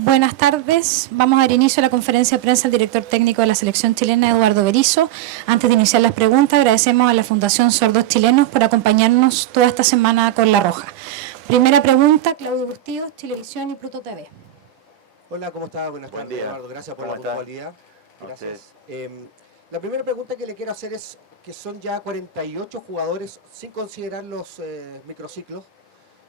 Buenas tardes. Vamos a dar inicio a la conferencia de prensa del director técnico de la selección chilena, Eduardo Berizzo. Antes de iniciar las preguntas, agradecemos a la Fundación Sordos Chilenos por acompañarnos toda esta semana con La Roja. Primera pregunta, Claudio Bustillos, Chilevisión y Pluto TV. Hola, ¿cómo está? Buenas Buen tardes, día. Eduardo. Gracias por ¿Cómo la está? puntualidad. Gracias. La primera pregunta que le quiero hacer es que son ya 48 jugadores, sin considerar los microciclos,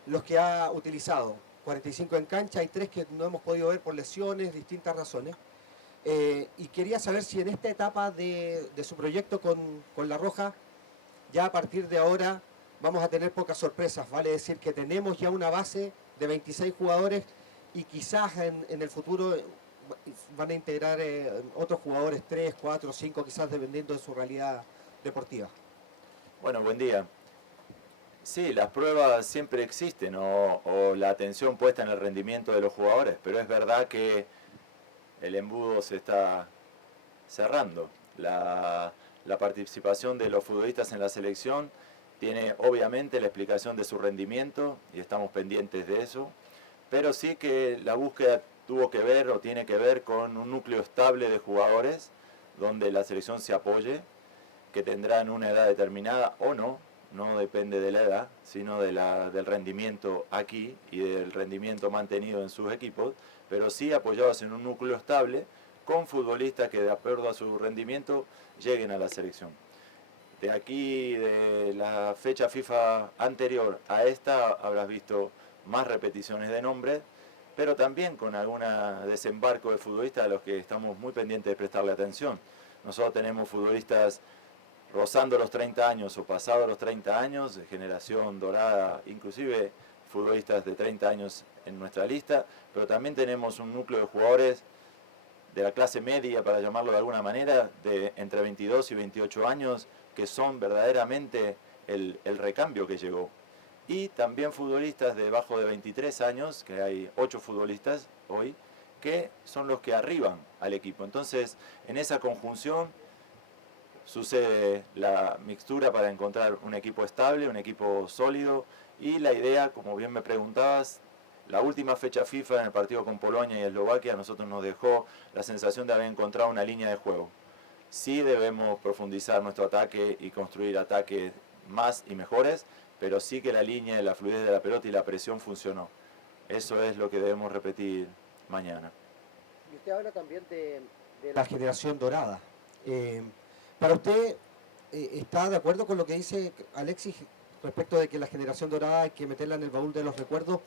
los que ha utilizado. 45 en cancha, hay 3 que no hemos podido ver por lesiones, distintas razones. Y quería saber si en esta etapa de su proyecto con La Roja, ya a partir de ahora vamos a tener pocas sorpresas. Vale decir que tenemos ya una base de 26 jugadores y quizás en el futuro van a integrar otros jugadores, 3, 4, 5, quizás dependiendo de su realidad deportiva. Bueno, buen día. Sí, las pruebas siempre existen o la atención puesta en el rendimiento de los jugadores, pero es verdad que el embudo se está cerrando. La participación de los futbolistas en la selección tiene obviamente la explicación de su rendimiento y estamos pendientes de eso, pero sí que la búsqueda tuvo que ver o tiene que ver con un núcleo estable de jugadores donde la selección se apoye, que tendrán una edad determinada o no, no depende de la edad, sino del rendimiento aquí y del rendimiento mantenido en sus equipos, pero sí apoyados en un núcleo estable con futbolistas que de acuerdo a su rendimiento lleguen a la selección. De aquí, de la fecha FIFA anterior a esta, habrás visto más repeticiones de nombres, pero también con algún desembarco de futbolistas a los que estamos muy pendientes de prestarle atención. Nosotros tenemos futbolistas rozando los 30 años o pasados los 30 años, de generación dorada, inclusive futbolistas de 30 años en nuestra lista, pero también tenemos un núcleo de jugadores de la clase media, para llamarlo de alguna manera, de entre 22 y 28 años, que son verdaderamente el recambio que llegó. Y también futbolistas de debajo de 23 años, que hay 8 futbolistas hoy, que son los que arriban al equipo. Entonces, en esa conjunción sucede la mixtura para encontrar un equipo estable, un equipo sólido, y la idea, como bien me preguntabas, la última fecha FIFA en el partido con Polonia y Eslovaquia a nosotros nos dejó la sensación de haber encontrado una línea de juego. Sí debemos profundizar nuestro ataque y construir ataques más y mejores, pero sí que la línea, la fluidez de la pelota y la presión funcionó. Eso es lo que debemos repetir mañana. Y usted habla también de la generación dorada. Para usted, ¿está de acuerdo con lo que dice Alexis respecto de que la generación dorada hay que meterla en el baúl de los recuerdos?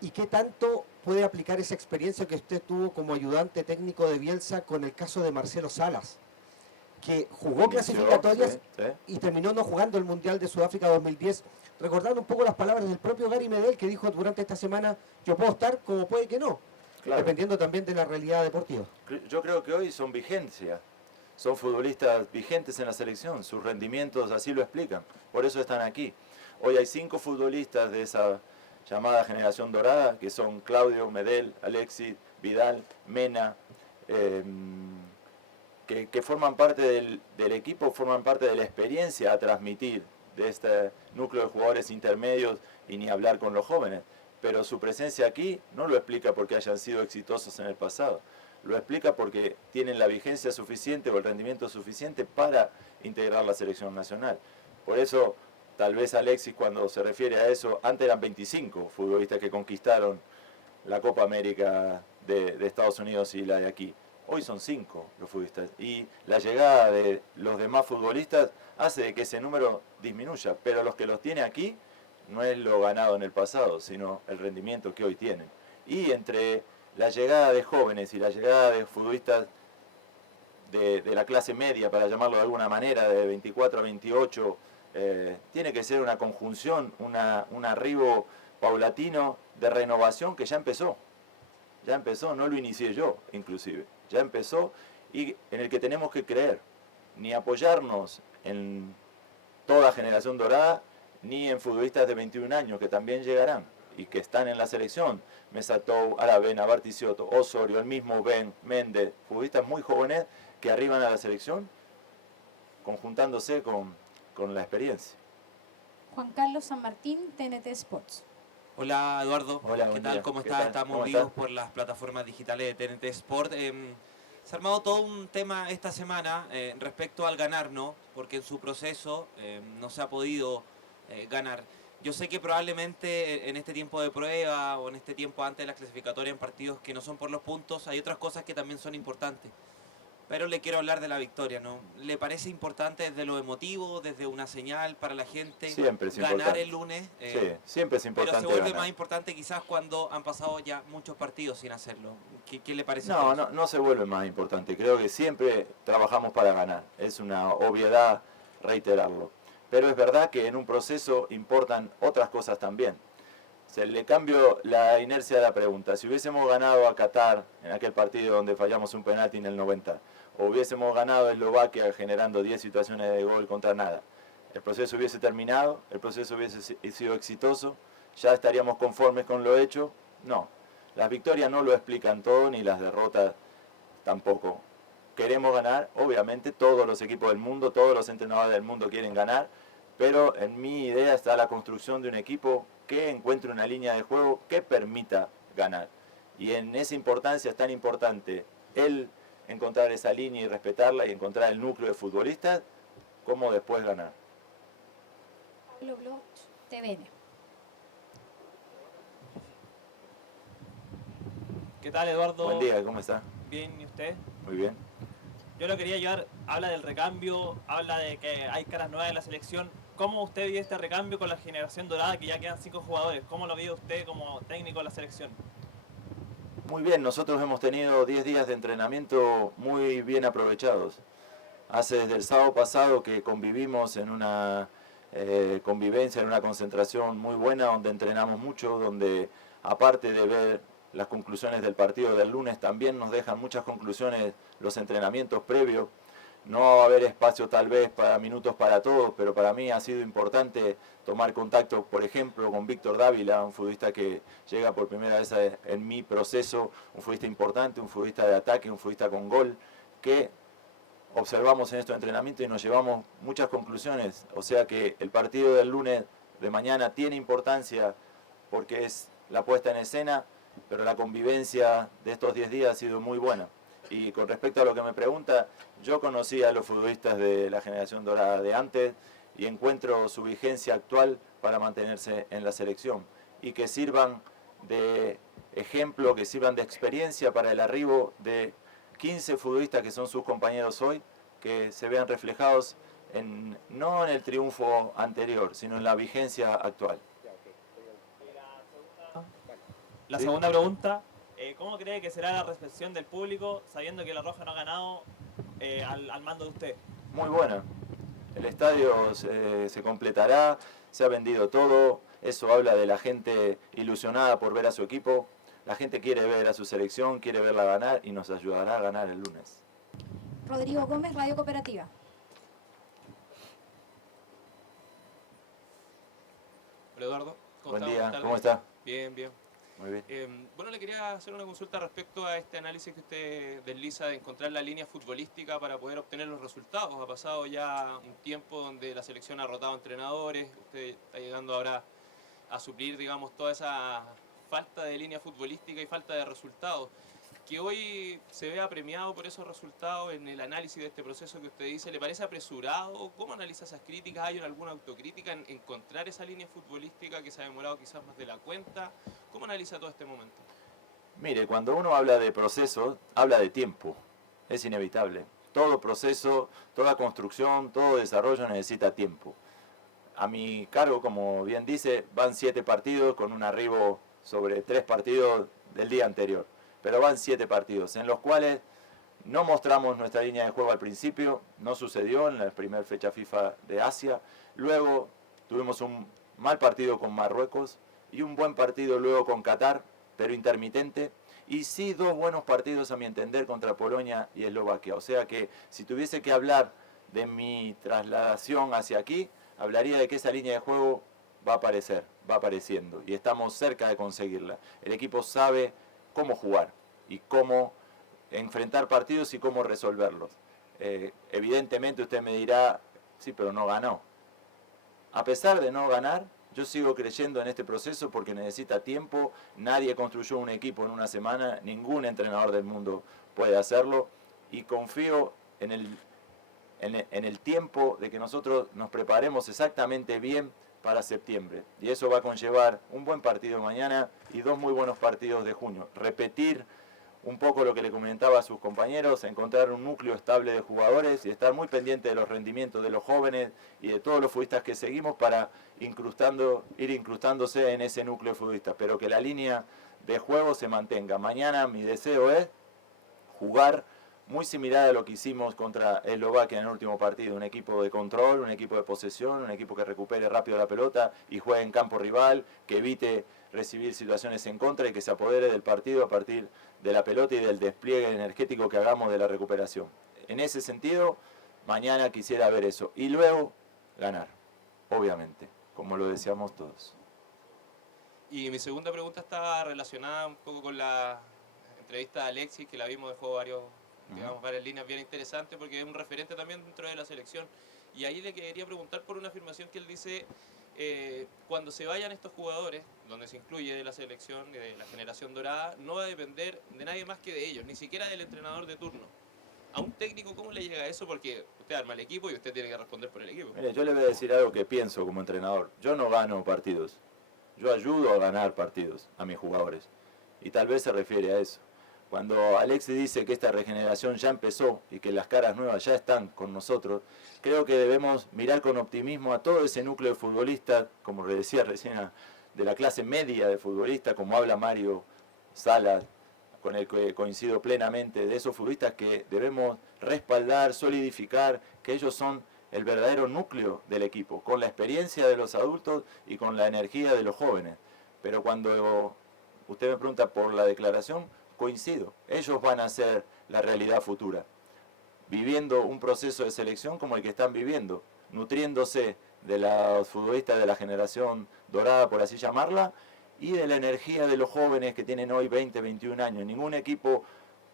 ¿Y qué tanto puede aplicar esa experiencia que usted tuvo como ayudante técnico de Bielsa con el caso de Marcelo Salas, que jugó clasificatorias y terminó no jugando el Mundial de Sudáfrica 2010? Recordando un poco las palabras del propio Gary Medel, que dijo durante esta semana: yo puedo estar como puede que no, claro, dependiendo también de la realidad deportiva. Yo creo que hoy son vigencia. Son futbolistas vigentes en la selección, sus rendimientos así lo explican, por eso están aquí. Hoy hay 5 futbolistas de esa llamada generación dorada, que son Claudio, Medel, Alexis, Vidal, Mena, que forman parte del equipo, forman parte de la experiencia a transmitir de este núcleo de jugadores intermedios y ni hablar con los jóvenes. Pero su presencia aquí no lo explica porque hayan sido exitosos en el pasado. Lo explica porque tienen la vigencia suficiente o el rendimiento suficiente para integrar la selección nacional. Por eso, tal vez Alexis, cuando se refiere a eso, antes eran 25 futbolistas que conquistaron la Copa América de Estados Unidos y la de aquí. Hoy son 5 los futbolistas. Y la llegada de los demás futbolistas hace de que ese número disminuya. Pero los que los tiene aquí no es lo ganado en el pasado, sino el rendimiento que hoy tienen. Y entre la llegada de jóvenes y la llegada de futbolistas de la clase media, para llamarlo de alguna manera, de 24 a 28, tiene que ser una conjunción, un arribo paulatino de renovación que ya empezó. Ya empezó, no lo inicié yo, inclusive. Ya empezó y en el que tenemos que creer, ni apoyarnos en toda generación dorada, ni en futbolistas de 21 años que también llegarán y que están en la selección. Mesatou, Aravena, Barticioto, Osorio, el mismo Ben, Méndez, futbolistas muy jóvenes que arriban a la selección conjuntándose con la experiencia. Juan Carlos San Martín, TNT Sports. Hola Eduardo, Hola, ¿qué buen tal? día. ¿Cómo ¿Qué estás? tal? Estamos ¿Cómo vivos estás? por las plataformas digitales de TNT Sport. Se ha armado todo un tema esta semana respecto al ganar, ¿no? Porque en su proceso no se ha podido ganar. Yo sé que probablemente en este tiempo de prueba o en este tiempo antes de la clasificatoria en partidos que no son por los puntos, hay otras cosas que también son importantes. Pero le quiero hablar de la victoria, ¿no? ¿Le parece importante desde lo emotivo, desde una señal para la gente, Siempre es ganar importante. el lunes? Sí, siempre es Pero se importante vuelve ganar. más importante quizás cuando han pasado ya muchos partidos sin hacerlo. ¿Qué le parece a No, usted? no se vuelve más importante. Creo que siempre trabajamos para ganar. Es una obviedad reiterarlo. Pero es verdad que en un proceso importan otras cosas también. Se le cambio la inercia de la pregunta. Si hubiésemos ganado a Qatar en aquel partido donde fallamos un penalti en el 90, o hubiésemos ganado a Eslovaquia generando 10 situaciones de gol contra nada, el proceso hubiese terminado, el proceso hubiese sido exitoso, ya estaríamos conformes con lo hecho. No, las victorias no lo explican todo, ni las derrotas tampoco. Queremos ganar, obviamente todos los equipos del mundo, todos los entrenadores del mundo quieren ganar, pero en mi idea está la construcción de un equipo que encuentre una línea de juego que permita ganar. Y en esa importancia es tan importante el encontrar esa línea y respetarla y encontrar el núcleo de futbolistas como después ganar. Pablo Bloch, TVN. ¿Qué tal, Eduardo? Buen día, ¿cómo está? Bien, ¿y usted? Muy bien. Yo lo quería llevar, habla del recambio, habla de que hay caras nuevas en la selección. ¿Cómo usted vive este recambio con la generación dorada, que ya quedan 5 jugadores? ¿Cómo lo vive usted como técnico de la selección? Muy bien, nosotros hemos tenido 10 días de entrenamiento muy bien aprovechados. Hace desde el sábado pasado que convivimos en una convivencia, en una concentración muy buena, donde entrenamos mucho, donde aparte de ver las conclusiones del partido del lunes, también nos dejan muchas conclusiones los entrenamientos previos. No va a haber espacio tal vez para minutos para todos, pero para mí ha sido importante tomar contacto, por ejemplo, con Víctor Dávila, un futbolista que llega por primera vez en mi proceso, un futbolista importante, un futbolista de ataque, un futbolista con gol, que observamos en estos entrenamientos y nos llevamos muchas conclusiones. O sea que el partido del lunes de mañana tiene importancia porque es la puesta en escena, pero la convivencia de estos 10 días ha sido muy buena. Y con respecto a lo que me pregunta, yo conocí a los futbolistas de la generación dorada de antes y encuentro su vigencia actual para mantenerse en la selección y que sirvan de ejemplo, que sirvan de experiencia para el arribo de 15 futbolistas que son sus compañeros hoy, que se vean reflejados no en el triunfo anterior, sino en la vigencia actual. La Sí. segunda pregunta, ¿cómo cree que será la recepción del público sabiendo que La Roja no ha ganado al mando de usted? Muy buena. El estadio se completará, se ha vendido todo, eso habla de la gente ilusionada por ver a su equipo. La gente quiere ver a su selección, quiere verla ganar y nos ayudará a ganar el lunes. Rodrigo Gómez, Radio Cooperativa. Hola Eduardo, ¿cómo Buen estás? día, Buenas tardes. ¿cómo está? Bien, bien. Muy bien. Bueno, le quería hacer una consulta respecto a este análisis que usted desliza de encontrar la línea futbolística para poder obtener los resultados. Ha pasado ya un tiempo donde la selección ha rotado entrenadores, usted está llegando ahora a suplir, digamos, toda esa falta de línea futbolística y falta de resultados. Que hoy se vea premiado por esos resultados en el análisis de este proceso que usted dice, ¿le parece apresurado? ¿Cómo analiza esas críticas? ¿Hay alguna autocrítica en encontrar esa línea futbolística que se ha demorado quizás más de la cuenta? ¿Cómo analiza todo este momento? Mire, cuando uno habla de proceso, habla de tiempo. Es inevitable. Todo proceso, toda construcción, todo desarrollo necesita tiempo. A mi cargo, como bien dice, van 7 partidos con un arribo sobre 3 partidos del día anterior. Pero van 7 partidos en los cuales no mostramos nuestra línea de juego al principio, no sucedió en la primera fecha FIFA de Asia. Luego tuvimos un mal partido con Marruecos y un buen partido luego con Qatar, pero intermitente. Y sí 2 buenos partidos a mi entender contra Polonia y Eslovaquia. O sea que si tuviese que hablar de mi trasladación hacia aquí, hablaría de que esa línea de juego va a aparecer, va apareciendo y estamos cerca de conseguirla. El equipo sabe cómo jugar y cómo enfrentar partidos y cómo resolverlos. Evidentemente usted me dirá, sí, pero no ganó. A pesar de no ganar, Yo sigo creyendo en este proceso porque necesita tiempo. Nadie construyó un equipo en una semana, ningún entrenador del mundo puede hacerlo. Y confío en el tiempo de que nosotros nos preparemos exactamente bien para septiembre. Y eso va a conllevar un buen partido mañana y 2 muy buenos partidos de junio. Repetir un poco lo que le comentaba a sus compañeros, encontrar un núcleo estable de jugadores y estar muy pendiente de los rendimientos de los jóvenes y de todos los futbolistas que seguimos para ir incrustándose en ese núcleo futbolista, pero que la línea de juego se mantenga. Mañana mi deseo es jugar muy similar a lo que hicimos contra Eslovaquia en el último partido, un equipo de control, un equipo de posesión, un equipo que recupere rápido la pelota y juegue en campo rival, que evite recibir situaciones en contra y que se apodere del partido a partir de la pelota y del despliegue energético que hagamos de la recuperación. En ese sentido, mañana quisiera ver eso. Y luego, ganar, obviamente, como lo deseamos todos. Y mi segunda pregunta está relacionada un poco con la entrevista de Alexis, que la vimos, dejó varias líneas bien interesantes, porque es un referente también dentro de la selección. Y ahí le quería preguntar por una afirmación que él dice, cuando se vayan estos jugadores, donde se incluye de la selección, de la generación dorada, no va a depender de nadie más que de ellos, ni siquiera del entrenador de turno. A un técnico, ¿cómo le llega eso? Porque usted arma el equipo y usted tiene que responder por el equipo. Mire, yo le voy a decir algo que pienso como entrenador. Yo no gano partidos. Yo ayudo a ganar partidos a mis jugadores. Y tal vez se refiere a eso. Cuando Alexis dice que esta regeneración ya empezó y que las caras nuevas ya están con nosotros, creo que debemos mirar con optimismo a todo ese núcleo de futbolistas, como le decía recién, de la clase media de futbolistas, como habla Mario Salas, con el que coincido plenamente, de esos futbolistas que debemos respaldar, solidificar, que ellos son el verdadero núcleo del equipo, con la experiencia de los adultos y con la energía de los jóvenes. Pero cuando usted me pregunta por la declaración, coincido, ellos van a ser la realidad futura, viviendo un proceso de selección como el que están viviendo, nutriéndose de los futbolistas de la generación dorada, por así llamarla, y de la energía de los jóvenes que tienen hoy 20, 21 años. Ningún equipo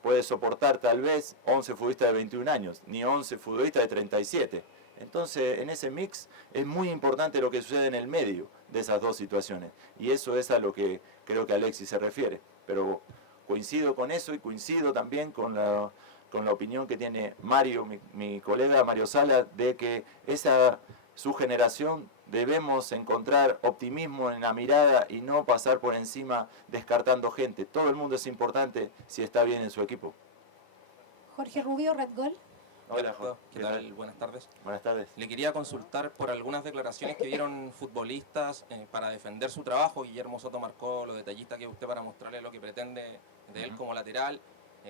puede soportar tal vez 11 futbolistas de 21 años, ni 11 futbolistas de 37. Entonces, en ese mix es muy importante lo que sucede en el medio de esas dos situaciones. Y eso es a lo que creo que Alexis se refiere. Pero coincido con eso y coincido también con la opinión que tiene Mario, mi colega Mario Sala, de que su generación debemos encontrar optimismo en la mirada y no pasar por encima descartando gente. Todo el mundo es importante si está bien en su equipo. Jorge Rubio, Red Gol. Hola, Jorge. ¿Qué tal? Buenas tardes. Buenas tardes. Le quería consultar por algunas declaraciones que dieron futbolistas para defender su trabajo. Guillermo Soto marcó lo detallista que es usted para mostrarle lo que pretende de él como lateral.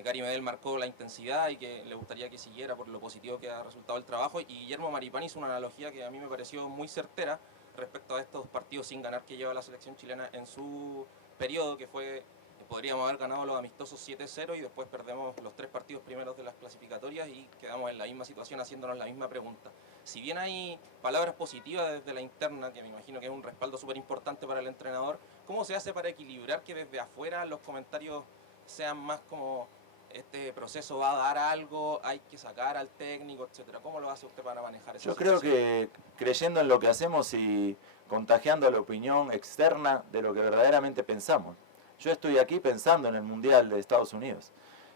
Gary Medel marcó la intensidad y que le gustaría que siguiera por lo positivo que ha resultado el trabajo. Y Guillermo Maripán hizo una analogía que a mí me pareció muy certera respecto a estos partidos sin ganar que lleva la selección chilena en su periodo, que fue, podríamos haber ganado los amistosos 7-0 y después perdemos los 3 partidos primeros de las clasificatorias y quedamos en la misma situación haciéndonos la misma pregunta. Si bien hay palabras positivas desde la interna, que me imagino que es un respaldo súper importante para el entrenador, ¿cómo se hace para equilibrar que desde afuera los comentarios sean más como este proceso va a dar algo, hay que sacar al técnico, etcétera? ¿Cómo lo hace usted para manejar eso? Yo creo que creyendo en lo que hacemos y contagiando la opinión externa de lo que verdaderamente pensamos. Yo estoy aquí pensando en el Mundial de Estados Unidos.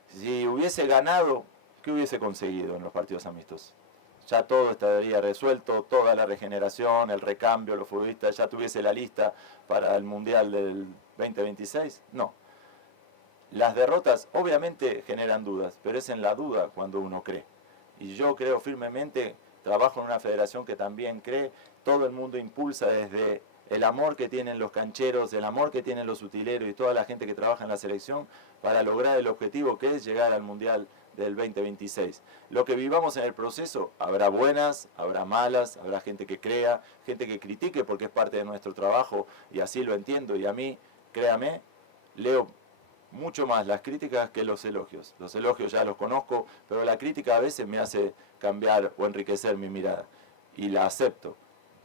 Si hubiese ganado, ¿qué hubiese conseguido en los partidos amistosos? Ya todo estaría resuelto, toda la regeneración, el recambio, los futbolistas, ya tuviese la lista para el Mundial del 2026. No. Las derrotas obviamente generan dudas, pero es en la duda cuando uno cree. Y yo creo firmemente, trabajo en una federación que también cree, todo el mundo impulsa desde el amor que tienen los cancheros, el amor que tienen los utileros y toda la gente que trabaja en la selección para lograr el objetivo que es llegar al Mundial del 2026. Lo que vivamos en el proceso, habrá buenas, habrá malas, habrá gente que crea, gente que critique porque es parte de nuestro trabajo y así lo entiendo. Y a mí, créame, leo mucho más las críticas que los elogios. Los elogios ya los conozco, pero la crítica a veces me hace cambiar o enriquecer mi mirada y la acepto.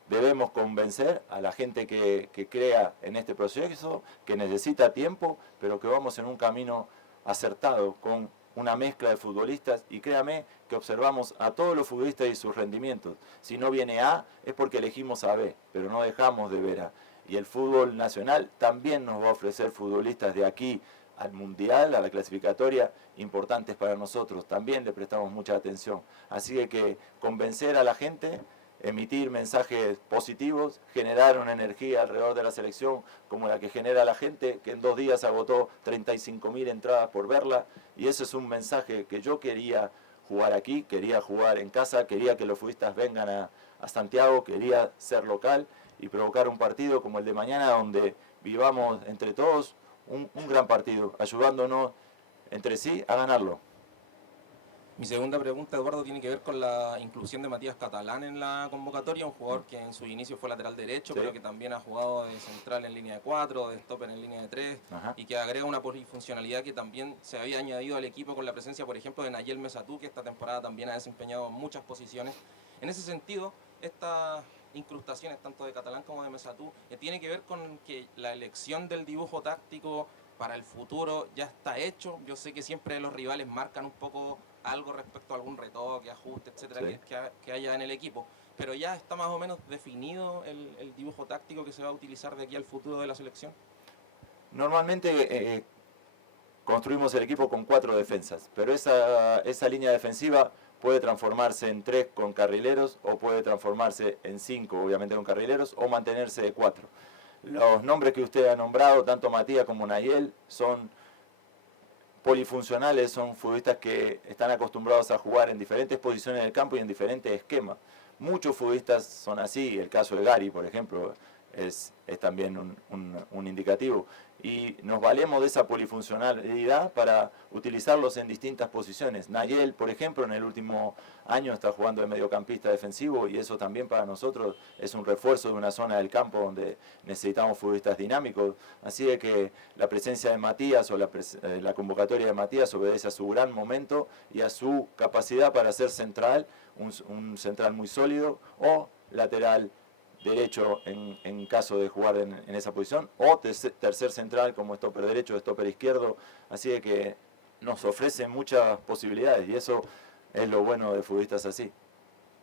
Debemos convencer a la gente que crea en este proceso, que necesita tiempo, pero que vamos en un camino acertado, con una mezcla de futbolistas y créame que observamos a todos los futbolistas y sus rendimientos. Si no viene A es porque elegimos a B, pero no dejamos de ver A. Y el fútbol nacional también nos va a ofrecer futbolistas de aquí al mundial, a la clasificatoria, importantes para nosotros. También le prestamos mucha atención. Así que convencer a la gente, emitir mensajes positivos, generar una energía alrededor de la selección como la que genera la gente, que en 2 días agotó 35.000 entradas por verla, y ese es un mensaje que yo quería jugar aquí, quería jugar en casa, quería que los futbolistas vengan a Santiago, quería ser local y provocar un partido como el de mañana donde vivamos entre todos un gran partido, ayudándonos entre sí a ganarlo. Mi segunda pregunta, Eduardo, tiene que ver con la inclusión de Matías Catalán en la convocatoria, un jugador que en su inicio fue lateral derecho, Sí. pero que también ha jugado de central en línea de 4, de stopper en línea de 3, Ajá. y que agrega una polifuncionalidad que también se había añadido al equipo con la presencia, por ejemplo, de Nayel Mesatú, que esta temporada también ha desempeñado muchas posiciones. En ese sentido, estas incrustaciones, tanto de Catalán como de Mesatú, tiene que ver con que la elección del dibujo táctico para el futuro ya está hecho. Yo sé que siempre los rivales marcan un poco algo respecto a algún retoque, ajuste, etcétera, Sí. que haya en el equipo, pero ya está más o menos definido el dibujo táctico que se va a utilizar de aquí al futuro de la selección. Normalmente construimos el equipo con 4 defensas, pero esa línea defensiva puede transformarse en 3 con carrileros o puede transformarse en 5, obviamente con carrileros, o mantenerse de 4. Los nombres que usted ha nombrado, tanto Matías como Nayel, son polifuncionales, son futbolistas que están acostumbrados a jugar en diferentes posiciones del campo y en diferentes esquemas. Muchos futbolistas son así, el caso de Gary, por ejemplo, es también un indicativo. Y nos valemos de esa polifuncionalidad para utilizarlos en distintas posiciones. Nayel, por ejemplo, en el último año está jugando de mediocampista defensivo y eso también para nosotros es un refuerzo de una zona del campo donde necesitamos futbolistas dinámicos. Así de que la presencia de Matías o la convocatoria de Matías obedece a su gran momento y a su capacidad para ser central, un central muy sólido o lateral derecho en caso de jugar en esa posición, o tercer central como stopper derecho o stopper izquierdo, así de que nos ofrece muchas posibilidades y eso es lo bueno de futbolistas así.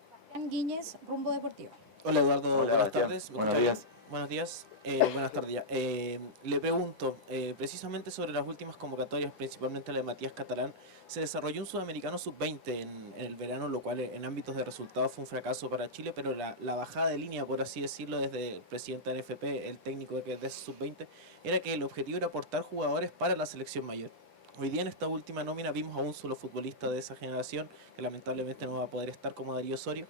Sebastián Guíñez, Rumbo Deportivo. Hola Eduardo, Hola, buenas Bastián. tardes. ¿Me Buenos escuchan? días. Buenos días, buenas tardes ya. Le pregunto, precisamente sobre las últimas convocatorias, principalmente la de Matías Catalán, se desarrolló un sudamericano sub-20 en el verano, lo cual en ámbitos de resultados fue un fracaso para Chile, pero la bajada de línea, por así decirlo, desde el presidente de la NFP, el técnico de ese sub-20, era que el objetivo era aportar jugadores para la selección mayor. Hoy día en esta última nómina vimos a un solo futbolista de esa generación, que lamentablemente no va a poder estar como Darío Osorio.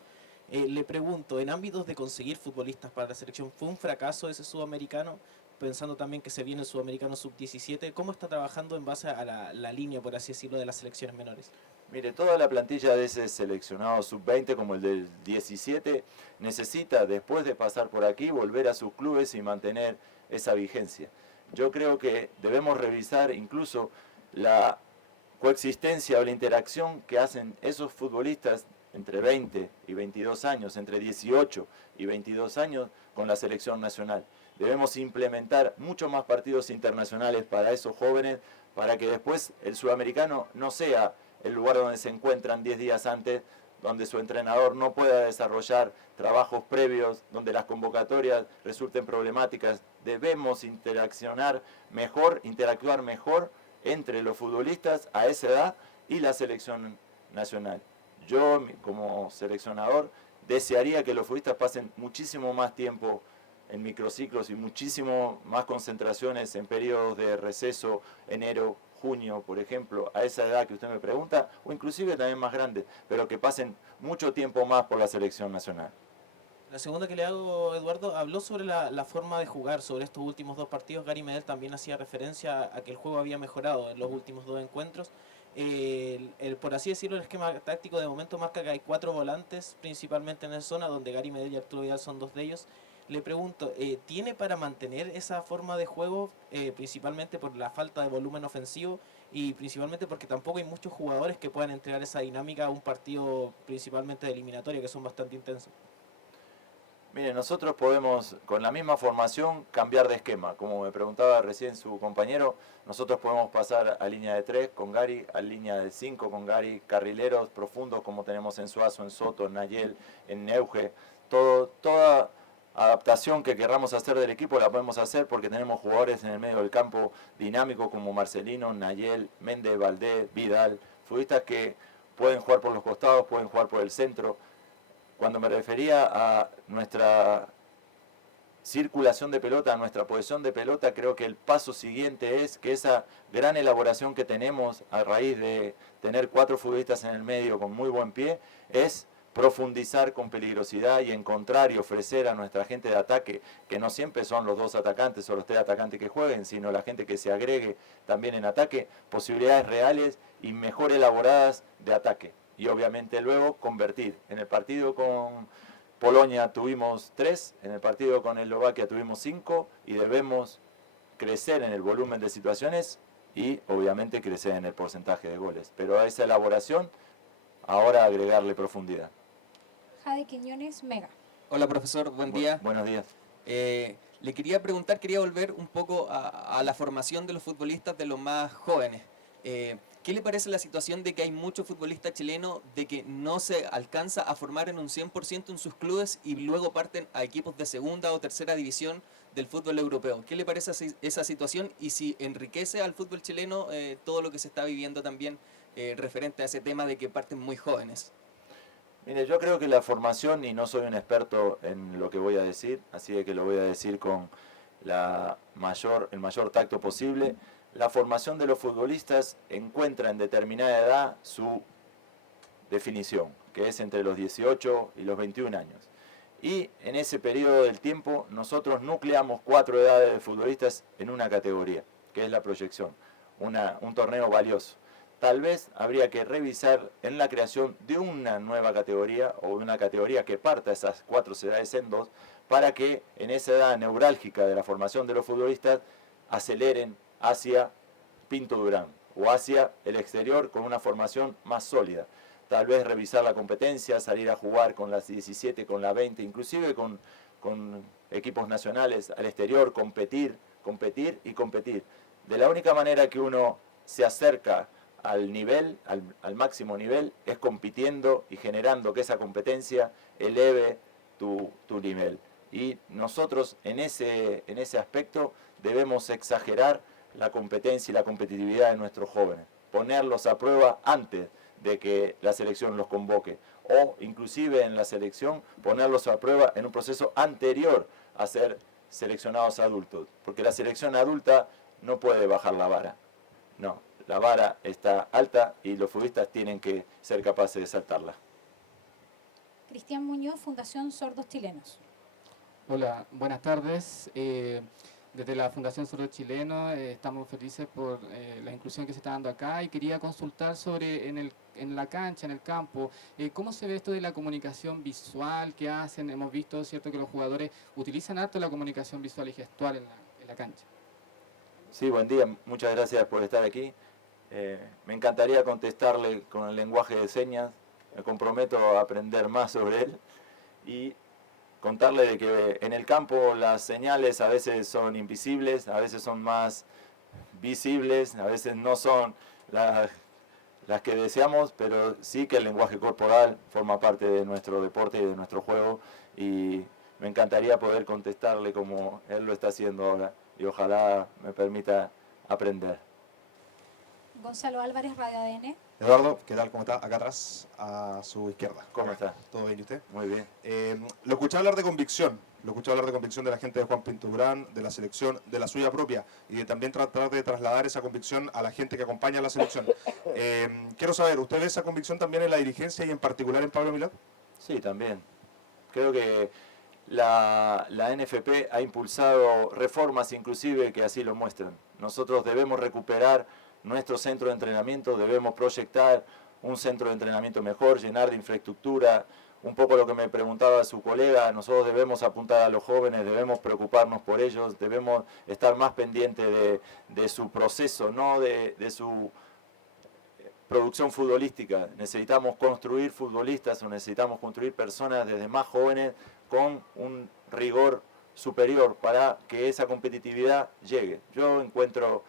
Le pregunto, en ámbitos de conseguir futbolistas para la selección, ¿fue un fracaso ese sudamericano? Pensando también que se viene el sudamericano sub-17, ¿cómo está trabajando en base a la línea, por así decirlo, de las selecciones menores? Mire, toda la plantilla de ese seleccionado sub-20 como el del 17 necesita, después de pasar por aquí, volver a sus clubes y mantener esa vigencia. Yo creo que debemos revisar incluso la coexistencia o la interacción que hacen esos futbolistas entre 20 y 22 años, entre 18 y 22 años con la selección nacional. Debemos implementar muchos más partidos internacionales para esos jóvenes, para que después el sudamericano no sea el lugar donde se encuentran 10 días antes, donde su entrenador no pueda desarrollar trabajos previos, donde las convocatorias resulten problemáticas. Debemos interactuar mejor entre los futbolistas a esa edad y la selección nacional. Yo, como seleccionador, desearía que los futbolistas pasen muchísimo más tiempo en microciclos y muchísimo más concentraciones en periodos de receso, enero, junio, por ejemplo, a esa edad que usted me pregunta, o inclusive también más grande, pero que pasen mucho tiempo más por la selección nacional. La segunda que le hago, Eduardo, habló sobre la forma de jugar, sobre estos últimos 2 partidos. Gary Medel también hacía referencia a que el juego había mejorado en los últimos 2 encuentros. Por así decirlo, el esquema táctico de momento marca que hay 4 volantes, principalmente en esa zona, donde Gary Medel y Arturo Vidal son 2 de ellos. Le pregunto, ¿tiene para mantener esa forma de juego, principalmente por la falta de volumen ofensivo y principalmente porque tampoco hay muchos jugadores que puedan entregar esa dinámica a un partido principalmente de eliminatoria, que son bastante intensos? Mire, nosotros podemos, con la misma formación, cambiar de esquema. Como me preguntaba recién su compañero, nosotros podemos pasar a línea de 3 con Gary, a línea de 5 con Gary, carrileros profundos como tenemos en Suazo, en Soto, en Nayel, en Neuge. Toda adaptación que querramos hacer del equipo la podemos hacer porque tenemos jugadores en el medio del campo dinámicos como Marcelino, Nayel, Méndez, Valdés, Vidal, futbolistas que pueden jugar por los costados, pueden jugar por el centro. Cuando me refería a nuestra circulación de pelota, a nuestra posesión de pelota, creo que el paso siguiente es que esa gran elaboración que tenemos a raíz de tener 4 futbolistas en el medio con muy buen pie, es profundizar con peligrosidad y encontrar y ofrecer a nuestra gente de ataque, que no siempre son los 2 atacantes o los 3 atacantes que jueguen, sino la gente que se agregue también en ataque, posibilidades reales y mejor elaboradas de ataque. Y obviamente luego convertir. En el partido con Polonia tuvimos 3, en el partido con Eslovaquia tuvimos 5 y debemos crecer en el volumen de situaciones y obviamente crecer en el porcentaje de goles. Pero a esa elaboración ahora agregarle profundidad. Jade Quiñones, Mega. Hola profesor, buen día. Buenos días. Le quería preguntar, quería volver un poco a la formación de los futbolistas de los más jóvenes. ¿Qué le parece la situación de que hay muchos futbolistas chilenos de que no se alcanza a formar en un 100% en sus clubes y luego parten a equipos de segunda o tercera división del fútbol europeo? ¿Qué le parece esa situación y si enriquece al fútbol chileno todo lo que se está viviendo también referente a ese tema de que parten muy jóvenes? Mire, yo creo que la formación, y no soy un experto en lo que voy a decir, así que lo voy a decir con el mayor tacto posible. La formación de los futbolistas encuentra en determinada edad su definición, que es entre los 18 y los 21 años. Y en ese periodo del tiempo nosotros nucleamos 4 edades de futbolistas en una categoría, que es la proyección, un torneo valioso. Tal vez habría que revisar en la creación de una nueva categoría o de una categoría que parta esas 4 edades en 2 para que en esa edad neurálgica de la formación de los futbolistas aceleren hacia Pinto Durán o hacia el exterior con una formación más sólida. Tal vez revisar la competencia, salir a jugar con las 17, con la 20, inclusive con equipos nacionales al exterior, competir y competir. De la única manera que uno se acerca al nivel, al máximo nivel, es compitiendo y generando que esa competencia eleve tu nivel. Y nosotros en ese aspecto debemos exagerar la competencia y la competitividad de nuestros jóvenes, ponerlos a prueba antes de que la selección los convoque, o inclusive en la selección ponerlos a prueba en un proceso anterior a ser seleccionados adultos, porque la selección adulta no puede bajar la vara, no, la vara está alta y los futbolistas tienen que ser capaces de saltarla. Cristian Muñoz, Fundación Sordos Chilenos. Hola, buenas tardes. Desde la Fundación Sordos Chilenos estamos felices por la inclusión que se está dando acá y quería consultar sobre en la cancha, en el campo, cómo se ve esto de la comunicación visual que hacen. Hemos visto, cierto, que los jugadores utilizan harto la comunicación visual y gestual en la cancha. Sí, buen día, muchas gracias por estar aquí. Me encantaría contestarle con el lenguaje de señas, me comprometo a aprender más sobre él y contarle de que en el campo las señales a veces son invisibles, a veces son más visibles, a veces no son las que deseamos, pero sí que el lenguaje corporal forma parte de nuestro deporte y de nuestro juego y me encantaría poder contestarle como él lo está haciendo ahora y ojalá me permita aprender. Gonzalo Álvarez, Radio ADN. Eduardo, ¿qué tal? ¿Cómo está? Acá atrás, a su izquierda. ¿Cómo está? ¿Todo bien y usted? Muy bien. Lo escuché hablar de convicción. Lo escuché hablar de convicción de la gente de Juan Pinto Durán, de la selección, de la suya propia, y de también tratar de trasladar esa convicción a la gente que acompaña a la selección. Quiero saber, ¿usted ve esa convicción también en la dirigencia y en particular en Pablo Milad? Sí, también. Creo que la NFP ha impulsado reformas inclusive que así lo muestran. Nosotros debemos recuperar nuestro centro de entrenamiento, debemos proyectar un centro de entrenamiento mejor, llenar de infraestructura, un poco lo que me preguntaba su colega, nosotros debemos apuntar a los jóvenes, debemos preocuparnos por ellos, debemos estar más pendientes de su proceso, no de su producción futbolística. Necesitamos construir futbolistas o necesitamos construir personas desde más jóvenes con un rigor superior para que esa competitividad llegue. Yo encuentro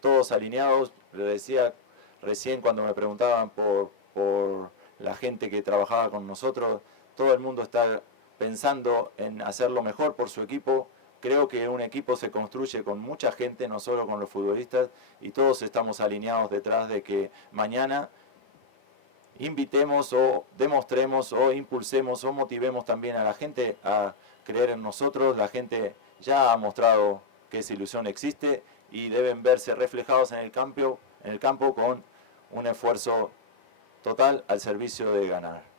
todos alineados, lo decía recién cuando me preguntaban por la gente que trabajaba con nosotros, todo el mundo está pensando en hacerlo mejor por su equipo. Creo que un equipo se construye con mucha gente, no solo con los futbolistas, y todos estamos alineados detrás de que mañana invitemos o demostremos o impulsemos o motivemos también a la gente a creer en nosotros. La gente ya ha mostrado que esa ilusión existe y deben verse reflejados en el campo con un esfuerzo total al servicio de ganar.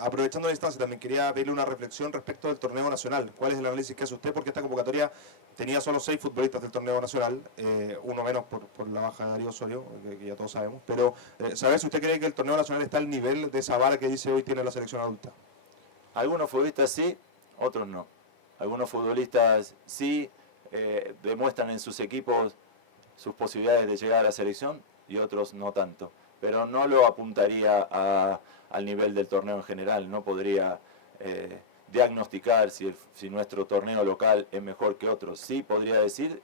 Aprovechando la instancia, también quería pedirle una reflexión respecto del torneo nacional. ¿Cuál es el análisis que hace usted? Porque esta convocatoria tenía solo 6 futbolistas del torneo nacional, uno menos por la baja de Darío Osorio, que ya todos sabemos. Pero saber si usted cree que el torneo nacional está al nivel de esa vara que dice hoy tiene la selección adulta. Algunos futbolistas sí, otros no. Algunos futbolistas sí demuestran en sus equipos sus posibilidades de llegar a la selección y otros no tanto. Pero no lo apuntaría al nivel del torneo en general. No podría diagnosticar si nuestro torneo local es mejor que otros. Sí podría decir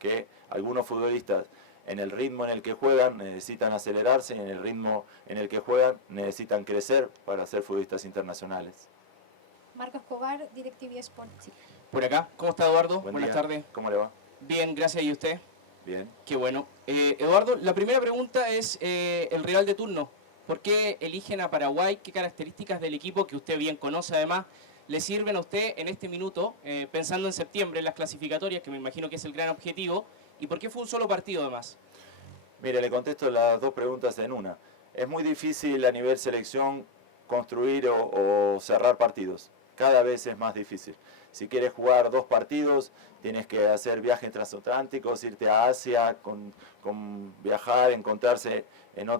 que algunos futbolistas en el ritmo en el que juegan necesitan acelerarse y en el ritmo en el que juegan necesitan crecer para ser futbolistas internacionales. Marcos Escobar, DirecTV Sport Chile. Por acá, ¿cómo está Eduardo? Buenas tardes. ¿Cómo le va? Bien, gracias. ¿Y usted? Bien. Qué bueno. Eduardo, la primera pregunta es el rival de turno. ¿Por qué eligen a Paraguay? ¿Qué características del equipo, que usted bien conoce además, le sirven a usted en este minuto, pensando en septiembre, en las clasificatorias, que me imagino que es el gran objetivo? ¿Y por qué fue un solo partido además? Mire, le contesto las dos preguntas en una. Es muy difícil a nivel selección construir o cerrar partidos. Cada vez es más difícil. Si quieres jugar 2 partidos, tienes que hacer viajes transatlánticos, irte a Asia, con viajar, encontrarse en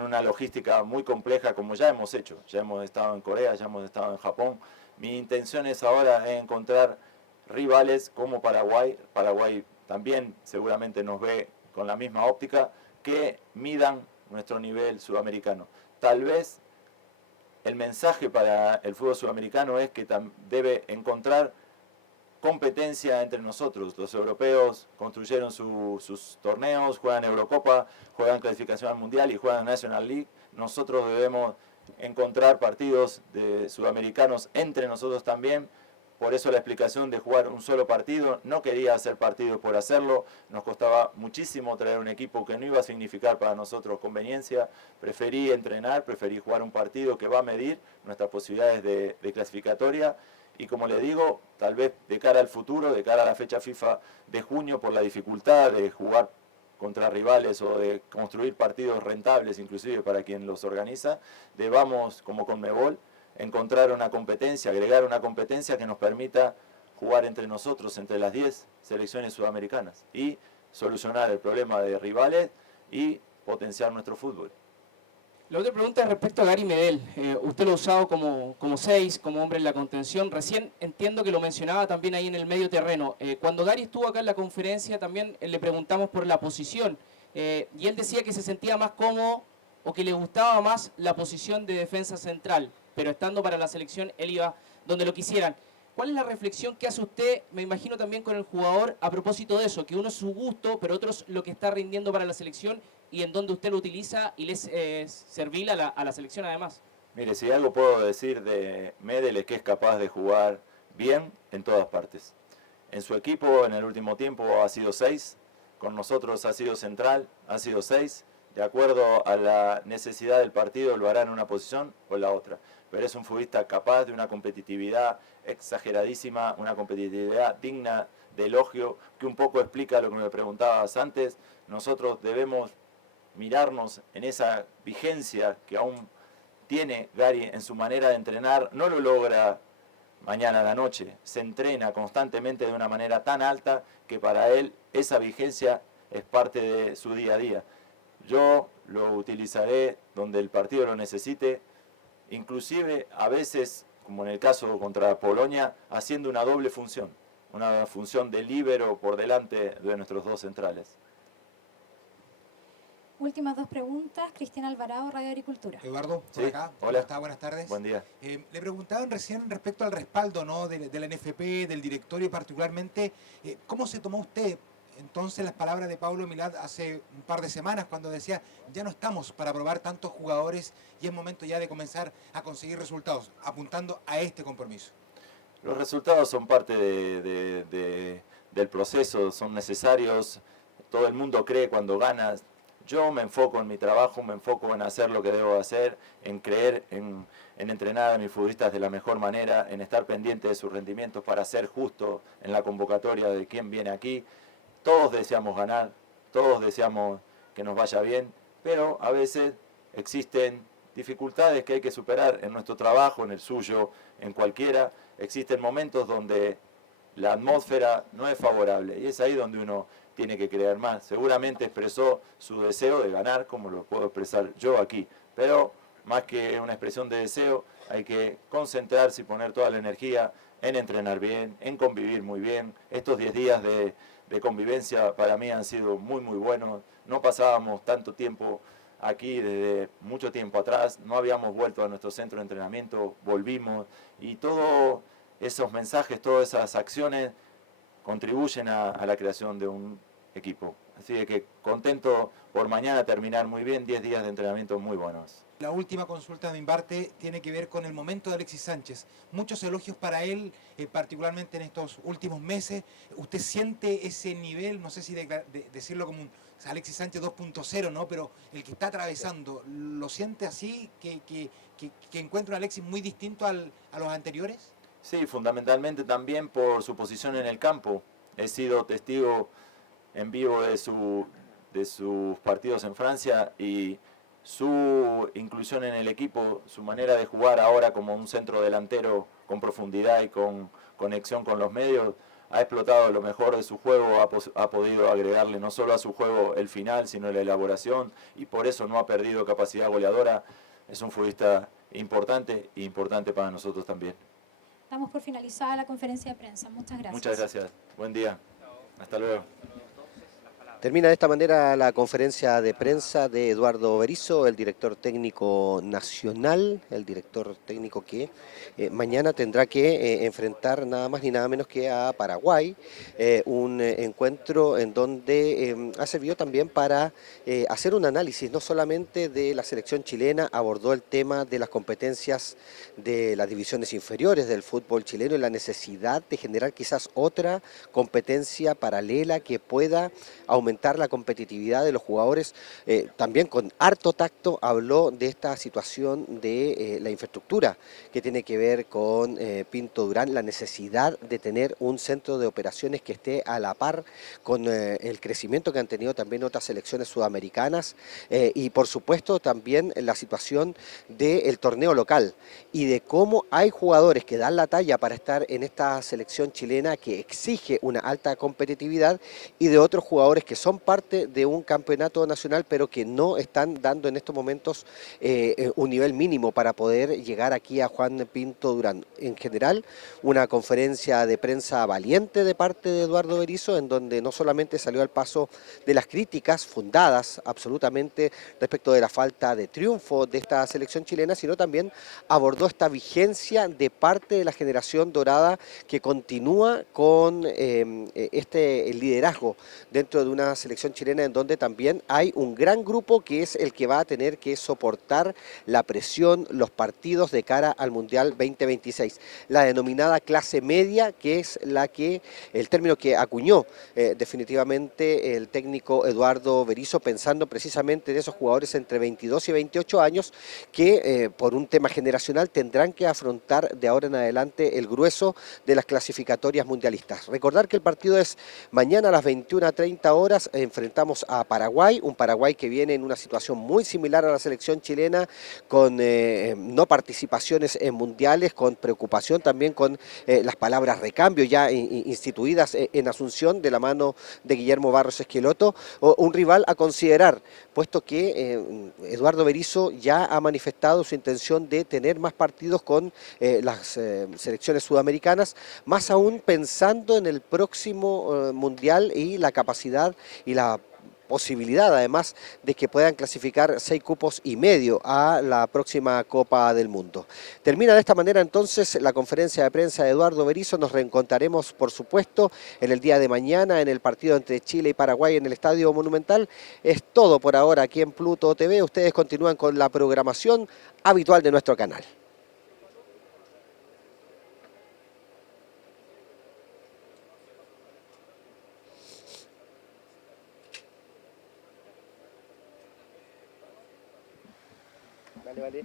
una logística muy compleja como ya hemos hecho. Ya hemos estado en Corea, ya hemos estado en Japón. Mi intención es ahora encontrar rivales como Paraguay. Paraguay también seguramente nos ve con la misma óptica, que midan nuestro nivel sudamericano. Tal vez el mensaje para el fútbol sudamericano es que debe encontrar competencia entre nosotros. Los europeos construyeron sus torneos, juegan Eurocopa, juegan clasificación al Mundial y juegan National League. Nosotros debemos encontrar partidos de sudamericanos entre nosotros también. Por eso la explicación de jugar un solo partido. No quería hacer partidos por hacerlo. Nos costaba muchísimo traer un equipo que no iba a significar para nosotros conveniencia. Preferí entrenar, preferí jugar un partido que va a medir nuestras posibilidades de clasificatoria. Y como le digo, tal vez de cara al futuro, de cara a la fecha FIFA de junio, por la dificultad de jugar contra rivales o de construir partidos rentables, inclusive para quien los organiza, debamos, como Conmebol, encontrar una competencia, agregar una competencia que nos permita jugar entre nosotros, entre las 10 selecciones sudamericanas y solucionar el problema de rivales y potenciar nuestro fútbol. La otra pregunta es respecto a Gary Medel. Usted lo ha usado como 6, como hombre en la contención. Recién entiendo que lo mencionaba también ahí en el medio terreno. Cuando Gary estuvo acá en la conferencia también le preguntamos por la posición y él decía que se sentía más cómodo o que le gustaba más la posición de defensa central, pero estando para la selección él iba donde lo quisieran. ¿Cuál es la reflexión que hace usted, me imagino también con el jugador, a propósito de eso? Que uno es su gusto, pero otro es lo que está rindiendo para la selección y en donde usted lo utiliza y le es servil a la selección además. Mire, si algo puedo decir de Medel es que es capaz de jugar bien en todas partes. En su equipo en el último tiempo ha sido 6, con nosotros ha sido central, ha sido 6. De acuerdo a la necesidad del partido lo hará en una posición o en la otra. Pero es un futbolista capaz de una competitividad exageradísima, una competitividad digna de elogio, que un poco explica lo que me preguntabas antes. Nosotros debemos mirarnos en esa vigencia que aún tiene Gary en su manera de entrenar. No lo logra mañana a la noche, se entrena constantemente de una manera tan alta que para él esa vigencia es parte de su día a día. Yo lo utilizaré donde el partido lo necesite, inclusive a veces, como en el caso contra Polonia, haciendo una doble función, una función de líbero por delante de nuestros 2 centrales. Últimas dos preguntas. Cristina Alvarado, Radio Agricultura. Eduardo, por Sí, acá. hola. ¿Cómo está? Buenas tardes. Buen día. Le preguntaban recién respecto al respaldo, ¿no?, de la NFP, del directorio particularmente. ¿Cómo se tomó usted entonces las palabras de Pablo Milad hace un par de semanas cuando decía ya no estamos para probar tantos jugadores y es momento ya de comenzar a conseguir resultados, apuntando a este compromiso? Los resultados son parte del proceso, son necesarios. Todo el mundo cree cuando ganas. Yo me enfoco en mi trabajo, me enfoco en hacer lo que debo hacer, en creer, en entrenar a mis futbolistas de la mejor manera, en estar pendiente de sus rendimientos para ser justo en la convocatoria de quién viene aquí. Todos deseamos ganar, todos deseamos que nos vaya bien, pero a veces existen dificultades que hay que superar en nuestro trabajo, en el suyo, en cualquiera. Existen momentos donde la atmósfera no es favorable y es ahí donde uno tiene que creer más. Seguramente expresó su deseo de ganar, como lo puedo expresar yo aquí, pero más que una expresión de deseo, hay que concentrarse y poner toda la energía en entrenar bien, en convivir muy bien. Estos 10 días de convivencia para mí han sido muy buenos. No pasábamos tanto tiempo aquí desde mucho tiempo atrás, no habíamos vuelto a nuestro centro de entrenamiento, volvimos y todos esos mensajes, todas esas acciones contribuyen a la creación de un equipo. Así que contento por mañana terminar muy bien, 10 días de entrenamiento muy buenos. La última consulta de mi parte tiene que ver con el momento de Alexis Sánchez. Muchos elogios para él, particularmente en estos últimos meses. ¿Usted siente ese nivel, no sé si decirlo como un Alexis Sánchez 2.0, ¿no?, pero el que está atravesando, ¿lo siente así, que encuentra un Alexis muy distinto a los anteriores? Sí, fundamentalmente también por su posición en el campo. He sido testigo en vivo de sus partidos en Francia y su inclusión en el equipo, su manera de jugar ahora como un centro delantero con profundidad y con conexión con los medios, ha explotado lo mejor de su juego, ha podido agregarle no solo a su juego el final, sino la elaboración, y por eso no ha perdido capacidad goleadora. Es un futbolista importante e importante para nosotros también. Damos por finalizada la conferencia de prensa. Muchas gracias. Muchas gracias. Buen día. Hasta luego. Termina de esta manera la conferencia de prensa de Eduardo Berizzo, el director técnico nacional, el director técnico que mañana tendrá que enfrentar nada más ni nada menos que a Paraguay, un encuentro en donde ha servido también para hacer un análisis no solamente de la selección chilena, abordó el tema de las competencias de las divisiones inferiores del fútbol chileno y la necesidad de generar quizás otra competencia paralela que pueda aumentar la competitividad de los jugadores. También con harto tacto habló de esta situación de la infraestructura que tiene que ver con Pinto Durán, la necesidad de tener un centro de operaciones que esté a la par con el crecimiento que han tenido también otras selecciones sudamericanas y por supuesto también la situación del torneo local y de cómo hay jugadores que dan la talla para estar en esta selección chilena que exige una alta competitividad y de otros jugadores que son parte de un campeonato nacional pero que no están dando en estos momentos un nivel mínimo para poder llegar aquí a Juan Pinto Durán. En general, una conferencia de prensa valiente de parte de Eduardo Berizzo, en donde no solamente salió al paso de las críticas fundadas absolutamente respecto de la falta de triunfo de esta selección chilena, sino también abordó esta vigencia de parte de la generación dorada que continúa con el liderazgo dentro de una selección chilena en donde también hay un gran grupo que es el que va a tener que soportar la presión, los partidos de cara al Mundial 2026. La denominada clase media, que es el término que acuñó definitivamente el técnico Eduardo Berizzo, pensando precisamente en esos jugadores entre 22 y 28 años que por un tema generacional tendrán que afrontar de ahora en adelante el grueso de las clasificatorias mundialistas. Recordar que el partido es mañana a las 21:30 horas, enfrentamos a Paraguay, un Paraguay que viene en una situación muy similar a la selección chilena, con no participaciones en mundiales, con preocupación también con las palabras recambio ya instituidas en Asunción de la mano de Guillermo Barros Esqueloto, un rival a considerar, puesto que Eduardo Berizzo ya ha manifestado su intención de tener más partidos con las selecciones sudamericanas, más aún pensando en el próximo mundial y la capacidad y la posibilidad además de que puedan clasificar 6 cupos y medio a la próxima Copa del Mundo. Termina de esta manera entonces la conferencia de prensa de Eduardo Berizzo. Nos reencontraremos por supuesto en el día de mañana en el partido entre Chile y Paraguay en el Estadio Monumental. Es todo por ahora aquí en Pluto TV. Ustedes continúan con la programación habitual de nuestro canal. Vale.